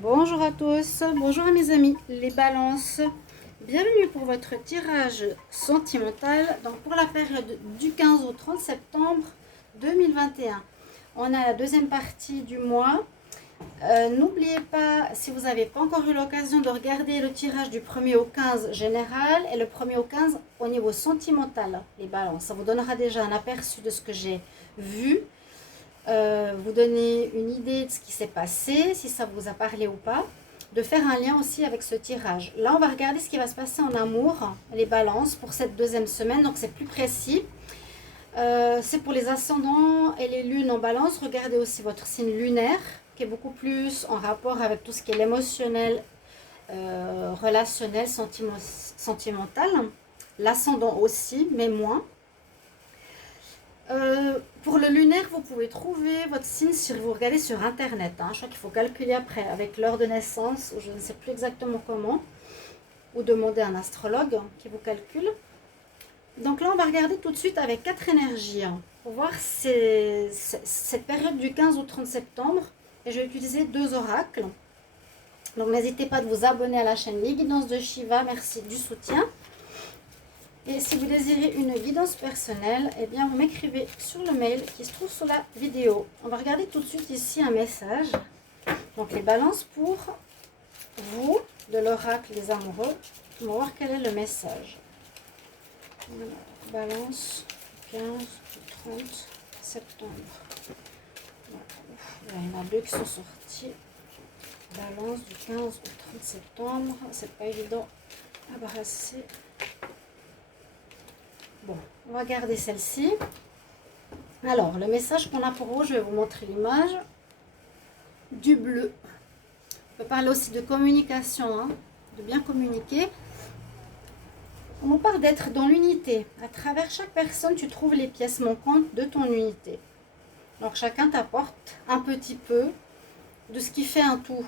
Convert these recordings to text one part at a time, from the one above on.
Bonjour à tous, bonjour à mes amis, les balances. Bienvenue pour votre tirage sentimental donc pour la période du 15 au 30 septembre 2021. On a la deuxième partie du mois. N'oubliez pas, si vous n'avez pas encore eu l'occasion de regarder le tirage du 1er au 15 général et le 1er au 15 au niveau sentimental, les balances. Ça vous donnera déjà un aperçu de ce que j'ai vu. Vous donner une idée de ce qui s'est passé, si ça vous a parlé ou pas, de faire un lien aussi avec ce tirage. Là, on va regarder ce qui va se passer en amour, les balances, pour cette deuxième semaine, donc c'est plus précis. C'est pour les ascendants et les lunes en balance. Regardez aussi votre signe lunaire, qui est beaucoup plus en rapport avec tout ce qui est l'émotionnel, relationnel, sentimental. L'ascendant aussi, mais moins. Pour le lunaire, vous pouvez trouver votre signe si vous regardez sur internet. Je crois qu'il faut calculer après avec l'heure de naissance, ou je ne sais plus exactement comment, ou demander à un astrologue qui vous calcule. Donc là, on va regarder tout de suite avec 4 énergies pour voir cette période du 15 au 30 septembre. Et je vais utiliser 2 oracles. Donc n'hésitez pas de vous abonner à la chaîne Les Guidances de Shiva. Merci du soutien. Et si vous désirez une guidance personnelle, eh bien vous m'écrivez sur le mail qui se trouve sous la vidéo. On va regarder tout de suite ici un message. Donc les balances pour vous, de l'oracle des amoureux. On va voir quel est le message. Voilà, balance 15 au 30 septembre. Voilà, il y en a 2 qui sont sortis. Balance du 15 au 30 septembre. C'est pas évident à brasser. Bon, on va garder celle-ci. Alors, le message qu'on a pour vous, je vais vous montrer l'image. Du bleu. On peut parler aussi de communication, de bien communiquer. On parle d'être dans l'unité. À travers chaque personne, tu trouves les pièces manquantes de ton unité. Donc, chacun t'apporte un petit peu de ce qui fait un tout.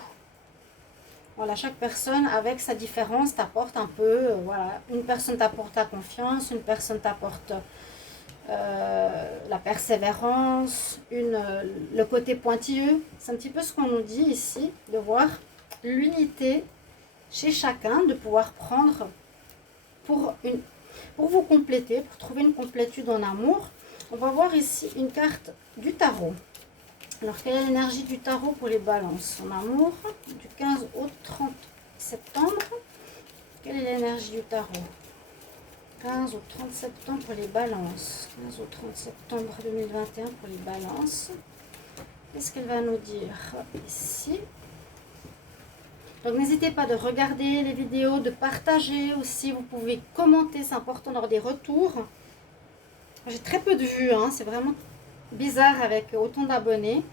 Voilà, chaque personne avec sa différence t'apporte un peu, voilà, une personne t'apporte la confiance, une personne t'apporte la persévérance, le côté pointilleux. C'est un petit peu ce qu'on nous dit ici, de voir l'unité chez chacun, de pouvoir prendre pour vous compléter, pour trouver une complétude en amour. On va voir ici une carte du tarot. Alors, quelle est l'énergie du tarot pour les balances en amour du 15 au 30 septembre? Quelle est l'énergie du tarot 15 au 30 septembre pour les balances. 15 au 30 septembre 2021 pour les balances. Qu'est-ce qu'elle va nous dire ici? Donc, n'hésitez pas de regarder les vidéos, de partager aussi. Vous pouvez commenter, c'est important d'avoir des retours. J'ai très peu de vues, c'est vraiment bizarre avec autant d'abonnés.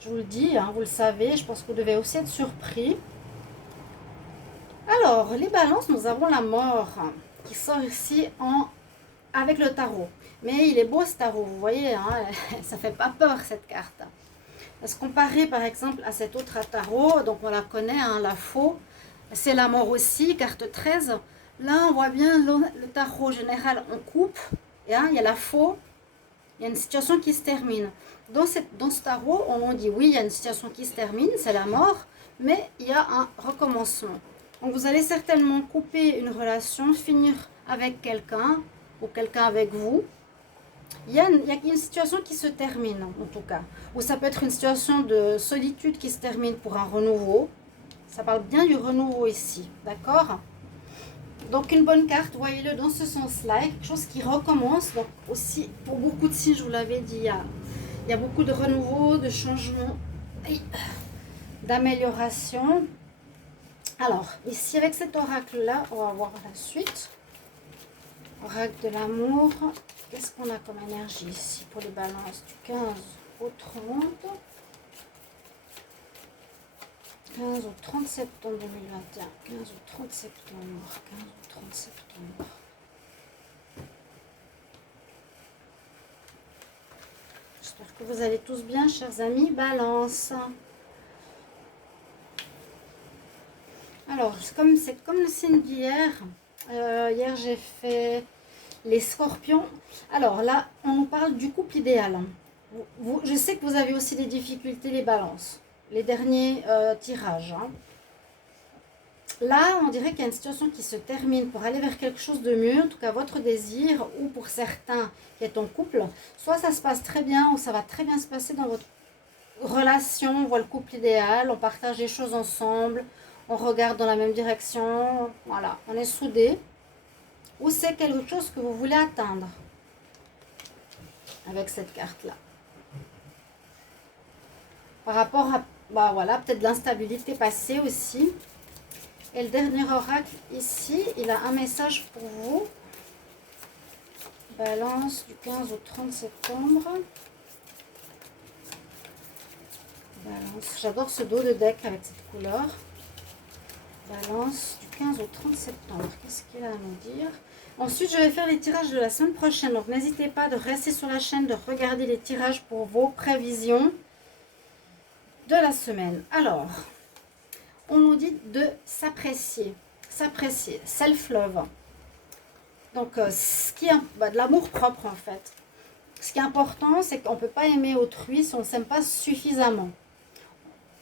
Je vous le dis, vous le savez, je pense que vous devez aussi être surpris. Alors, les balances, nous avons la mort qui sort ici avec le tarot. Mais il est beau ce tarot, vous voyez, ça fait pas peur cette carte. Parce que comparé par exemple à cet autre tarot, donc on la connaît, la faux, c'est la mort aussi, carte 13. Là, on voit bien le tarot général en coupe, et il y a la faux. Il y a une situation qui se termine. Dans ce tarot, on dit oui, il y a une situation qui se termine, c'est la mort, mais il y a un recommencement. Donc vous allez certainement couper une relation, finir avec quelqu'un ou quelqu'un avec vous. Il y a une situation qui se termine en tout cas. Ou ça peut être une situation de solitude qui se termine pour un renouveau. Ça parle bien du renouveau ici, d'accord ? Donc une bonne carte, voyez-le dans ce sens-là, quelque chose qui recommence. Donc aussi, pour beaucoup de signes, je vous l'avais dit, il y a beaucoup de renouveau, de changement, d'amélioration. Alors, ici avec cet oracle-là, on va voir la suite. Oracle de l'amour, qu'est-ce qu'on a comme énergie ici pour les balances du 15 au 30 15 au 30 septembre 2021. 15 au 30 septembre. 15 au 30 septembre. J'espère que vous allez tous bien, chers amis. Balance. Alors, c'est comme le signe d'hier. Hier, j'ai fait les scorpions. Alors là, on nous parle du couple idéal. Je sais que vous avez aussi des difficultés, les balances. les derniers tirages. Hein. Là, on dirait qu'il y a une situation qui se termine pour aller vers quelque chose de mieux, en tout cas votre désir, ou pour certains qui est en couple, soit ça se passe très bien, ou ça va très bien se passer dans votre relation, on voit le couple idéal, on partage des choses ensemble, on regarde dans la même direction, voilà, on est soudés, ou c'est quelque chose que vous voulez atteindre avec cette carte-là. Par rapport à, bah voilà, peut-être de l'instabilité passée aussi. Et le dernier oracle ici, il a un message pour vous. Balance du 15 au 30 septembre. Balance, j'adore ce dos de deck avec cette couleur. Balance du 15 au 30 septembre. Qu'est-ce qu'il a à nous dire? Ensuite, je vais faire les tirages de la semaine prochaine. Donc, n'hésitez pas de rester sur la chaîne, de regarder les tirages pour vos prévisions de la semaine. Alors, on nous dit de s'apprécier, self-love. Donc, ce qui est de l'amour propre en fait. Ce qui est important, c'est qu'on ne peut pas aimer autrui si on ne s'aime pas suffisamment.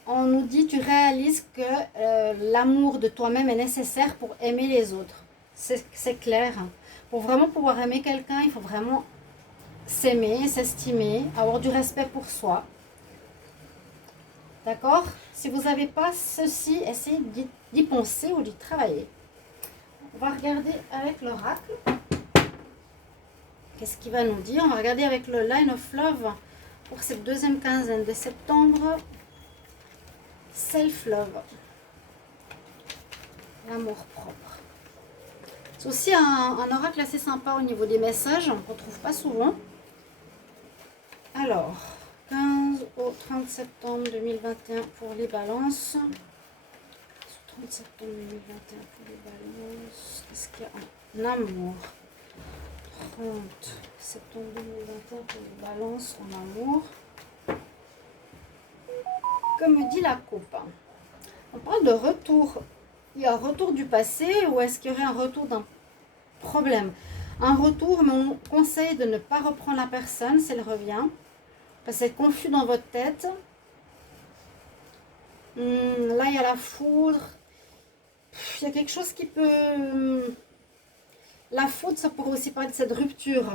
On nous dit, tu réalises que l'amour de toi-même est nécessaire pour aimer les autres. C'est clair. Pour vraiment pouvoir aimer quelqu'un, il faut vraiment s'aimer, s'estimer, avoir du respect pour soi. D'accord? Si vous n'avez pas ceci, essayez d'y penser ou d'y travailler. On va regarder avec l'oracle. Qu'est-ce qu'il va nous dire? On va regarder avec le Line of Love pour cette deuxième quinzaine de septembre. Self-love. L'amour propre. C'est aussi un oracle assez sympa au niveau des messages. On ne retrouve pas souvent. Alors... 15 au 30 septembre 2021 pour les balances. 30 septembre 2021 pour les balances. Qu'est-ce qu'il y a en amour? 30 septembre 2021 pour les balances en amour. Comme dit la coupe, on parle de retour. Il y a un retour du passé ou est-ce qu'il y aurait un retour d'un problème? Un retour, mais on conseille de ne pas reprendre la personne si elle revient. Parce que c'est confus dans votre tête. Là, il y a la foudre. Il y a quelque chose qui peut... La foudre, ça pourrait aussi parler de cette rupture.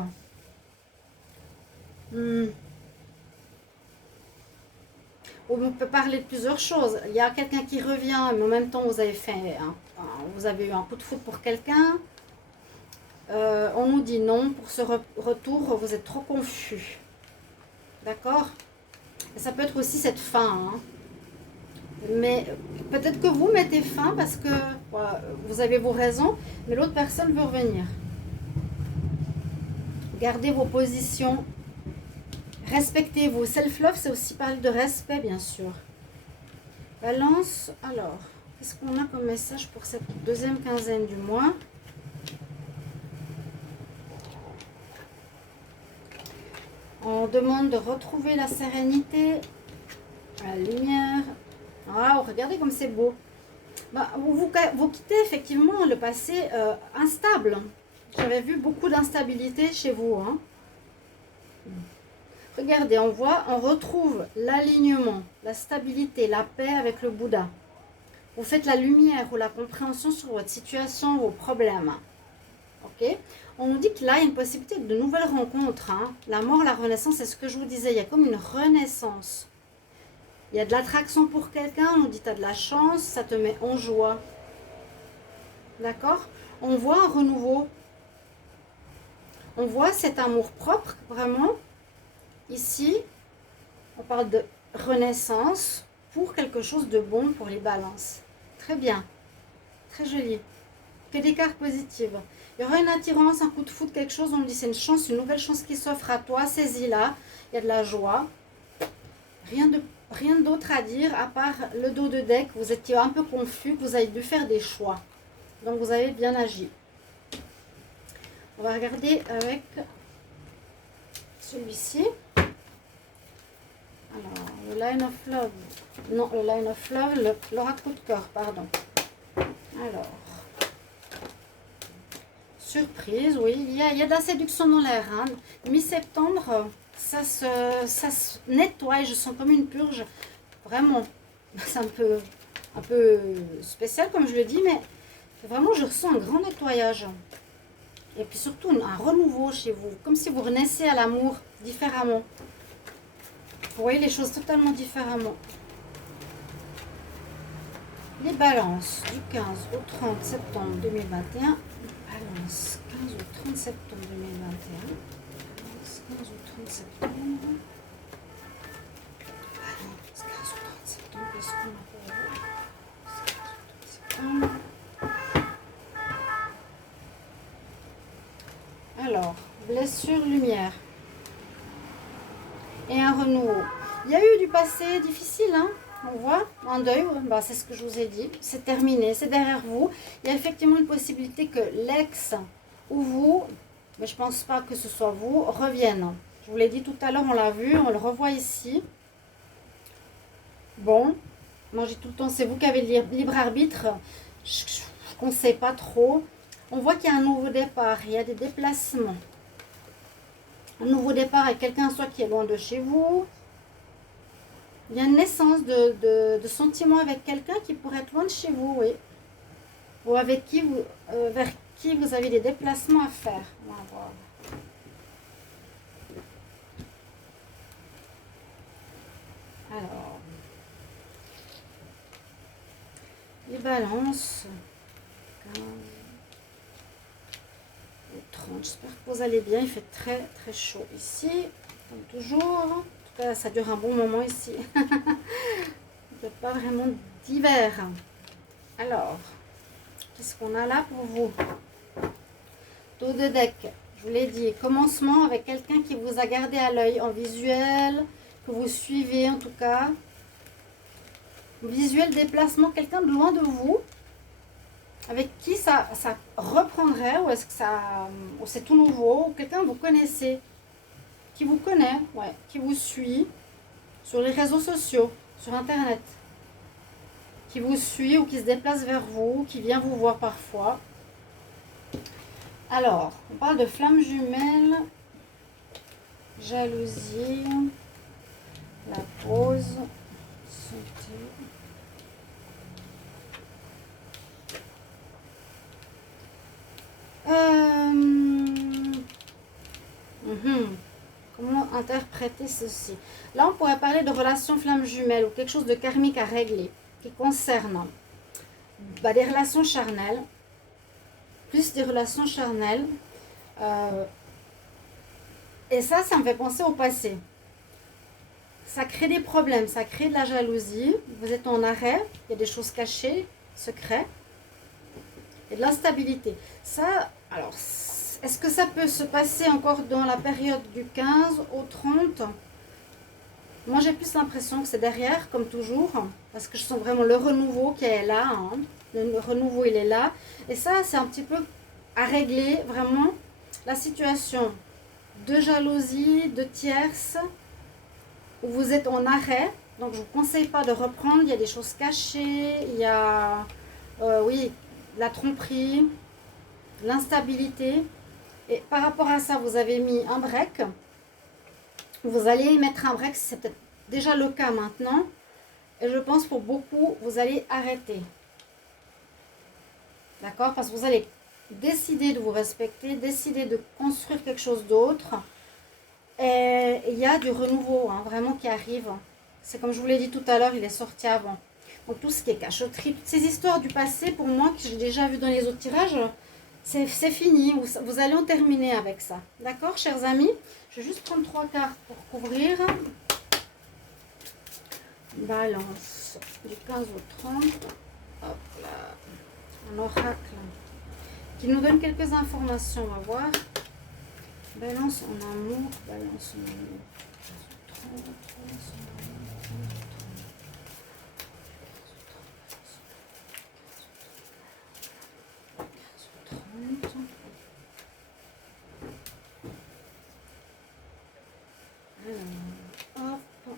Ou on peut parler de plusieurs choses. Il y a quelqu'un qui revient, mais en même temps, vous avez eu un coup de foudre pour quelqu'un. On nous dit non, pour ce retour, vous êtes trop confus. D'accord? Ça peut être aussi cette fin. Hein. Mais peut-être que vous mettez fin parce que vous avez vos raisons, mais l'autre personne veut revenir. Gardez vos positions. Respectez-vous. Self-love, c'est aussi parler de respect, bien sûr. Balance. Alors, qu'est-ce qu'on a comme message pour cette deuxième quinzaine du mois? On demande de retrouver la sérénité, la lumière. Ah, regardez comme c'est beau. Bah, vous quittez effectivement le passé instable. J'avais vu beaucoup d'instabilité chez vous. Hein. Regardez, on retrouve l'alignement, la stabilité, la paix avec le Bouddha. Vous faites la lumière ou la compréhension sur votre situation, vos problèmes. Ok? On nous dit que là, il y a une possibilité de nouvelles rencontres. Hein. La mort, la renaissance, c'est ce que je vous disais. Il y a comme une renaissance. Il y a de l'attraction pour quelqu'un. On nous dit, tu as de la chance, ça te met en joie. D'accord? On voit un renouveau. On voit cet amour propre, vraiment. Ici, on parle de renaissance pour quelque chose de bon pour les balances. Très bien. Très joli. Que des cartes positives. Il y aura une attirance, un coup de foudre, quelque chose. On me dit c'est une chance, une nouvelle chance qui s'offre à toi. Saisis-la. Il y a de la joie. Rien d'autre à dire à part le dos de deck. Vous étiez un peu confus. Vous avez dû faire des choix. Donc vous avez bien agi. On va regarder avec celui-ci. Alors, le Line of Love. Non, le Line of Love, l'oracle coup de cœur, pardon. Alors. Surprise, oui, il y a de la séduction dans l'air. Hein. Mi-septembre, ça se nettoie, je sens comme une purge. Vraiment, C'est un peu spécial comme je le dis, mais vraiment je ressens un grand nettoyage. Et puis surtout un renouveau chez vous, comme si vous renaissez à l'amour différemment. Vous voyez les choses totalement différemment. Les balances du 15 au 30 septembre 2021. Balance 15 au 30 septembre 2021. Balance 15 au 30 septembre. Balance 15 au 30 septembre. Qu'est-ce qu'on a pour vous? 15 au 30 septembre. Alors, blessure, lumière. Et un renouveau. Il y a eu du passé difficile, hein? On voit un deuil, bah, c'est ce que je vous ai dit. C'est terminé, c'est derrière vous. Il y a effectivement une possibilité que l'ex ou vous, mais je ne pense pas que ce soit vous, revienne. Je vous l'ai dit tout à l'heure, on l'a vu, on le revoit ici. Bon, moi j'ai tout le temps, c'est vous qui avez le libre arbitre. Je ne conseille pas trop. On voit qu'il y a un nouveau départ, il y a des déplacements. Un nouveau départ avec quelqu'un soit qui est loin de chez vous. Il y a une naissance de sentiments avec quelqu'un qui pourrait être loin de chez vous, oui. Ou avec qui vous, vers qui vous avez des déplacements à faire. On va voir. Alors, les balances. 15 et 30. J'espère que vous allez bien. Il fait très très chaud ici, comme toujours. En tout cas, ça dure un bon moment ici. Il n'y a pas vraiment d'hiver. Alors, qu'est-ce qu'on a là pour vous? Dos de deck, je vous l'ai dit, commencement avec quelqu'un qui vous a gardé à l'œil en visuel, que vous suivez en tout cas. Visuel, déplacement, quelqu'un de loin de vous, avec qui ça reprendrait, ou est-ce que c'est tout nouveau, ou quelqu'un que vous connaissez, qui vous connaît, ouais, qui vous suit sur les réseaux sociaux, sur internet, qui vous suit ou qui se déplace vers vous, qui vient vous voir parfois. Alors, on parle de flamme jumelle, jalousie, la pause, santé. Comment interpréter ceci? Là, on pourrait parler de relation flamme jumelle ou quelque chose de karmique à régler qui concerne des relations charnelles, plus des relations charnelles. Et ça me fait penser au passé. Ça crée des problèmes, ça crée de la jalousie. Vous êtes en arrêt, il y a des choses cachées, secrets, et de l'instabilité. Ça, alors, est-ce que ça peut se passer encore dans la période du 15 au 30? Moi, j'ai plus l'impression que c'est derrière, comme toujours, parce que je sens vraiment le renouveau qui est là. Hein. Le renouveau, il est là. Et ça, c'est un petit peu à régler, vraiment, la situation de jalousie, de tierce, où vous êtes en arrêt. Donc, je ne vous conseille pas de reprendre. Il y a des choses cachées, il y a, oui, la tromperie, l'instabilité. Et par rapport à ça, vous avez mis un break. Vous allez mettre un break, c'est peut-être déjà le cas maintenant. Et je pense pour beaucoup, vous allez arrêter. D'accord? Parce que vous allez décider de vous respecter, décider de construire quelque chose d'autre. Et il y a du renouveau, hein, vraiment qui arrive. C'est comme je vous l'ai dit tout à l'heure, il est sorti avant. Donc tout ce qui est cachotterie, toutes ces histoires du passé, pour moi, que j'ai déjà vu dans les autres tirages, c'est fini. Vous allez en terminer avec ça. D'accord, chers amis? Je vais juste prendre 3 cartes pour couvrir. Balance du 15 au 30. Hop là. Un oracle qui nous donne quelques informations. On va voir. Balance en amour. Balance en amour. 30, 30. Alors, hop.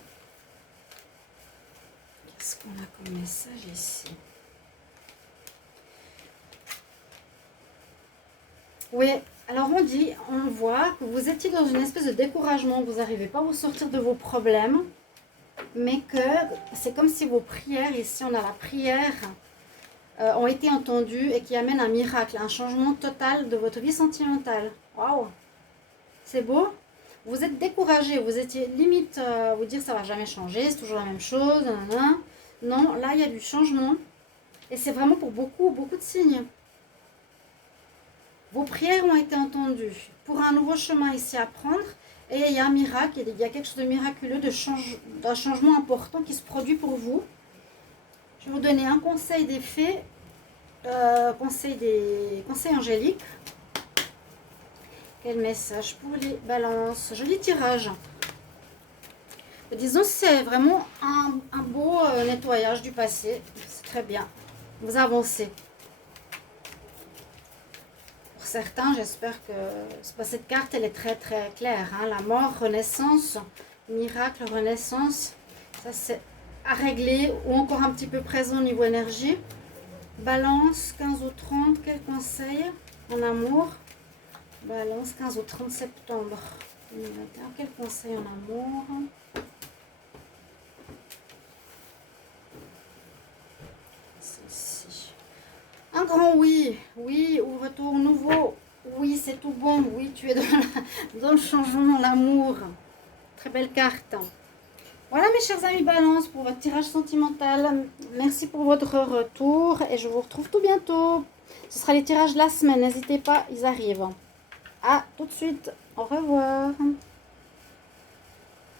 Qu'est-ce qu'on a comme message ici? Oui, alors on voit que vous étiez dans une espèce de découragement, vous n'arrivez pas à vous sortir de vos problèmes. mais que c'est comme si vos prières, ici on a la prière, ont été entendues et qui amènent un miracle, un changement total de votre vie sentimentale. Waouh! C'est beau? Vous êtes découragé, vous étiez limite, vous dire ça va jamais changer, c'est toujours la même chose, nanana. Non, là il y a du changement et c'est vraiment pour beaucoup, beaucoup de signes. Vos prières ont été entendues pour un nouveau chemin ici à prendre et il y a un miracle, il y a quelque chose de miraculeux, d'un changement important qui se produit pour vous. Je vais vous donner un conseil des fées, conseils angéliques. Quel message pour les balances? Joli tirage. Disons, c'est vraiment un beau nettoyage du passé. C'est très bien. Vous avancez. Pour certains, j'espère que cette carte, elle est très très claire. Hein. La mort, renaissance, miracle, renaissance. Ça, c'est à régler ou encore un petit peu présent au niveau énergie. Balance, 15 au 30. Quel conseil en amour? Balance, 15 au 30 septembre 2021. Quel conseil en amour? Un grand oui, oui, au retour nouveau, oui, c'est tout bon, oui, tu es dans le changement, l'amour. Très belle carte. Voilà mes chers amis Balance pour votre tirage sentimental. Merci pour votre retour et je vous retrouve tout bientôt. Ce sera les tirages de la semaine, n'hésitez pas, ils arrivent. À tout de suite, au revoir.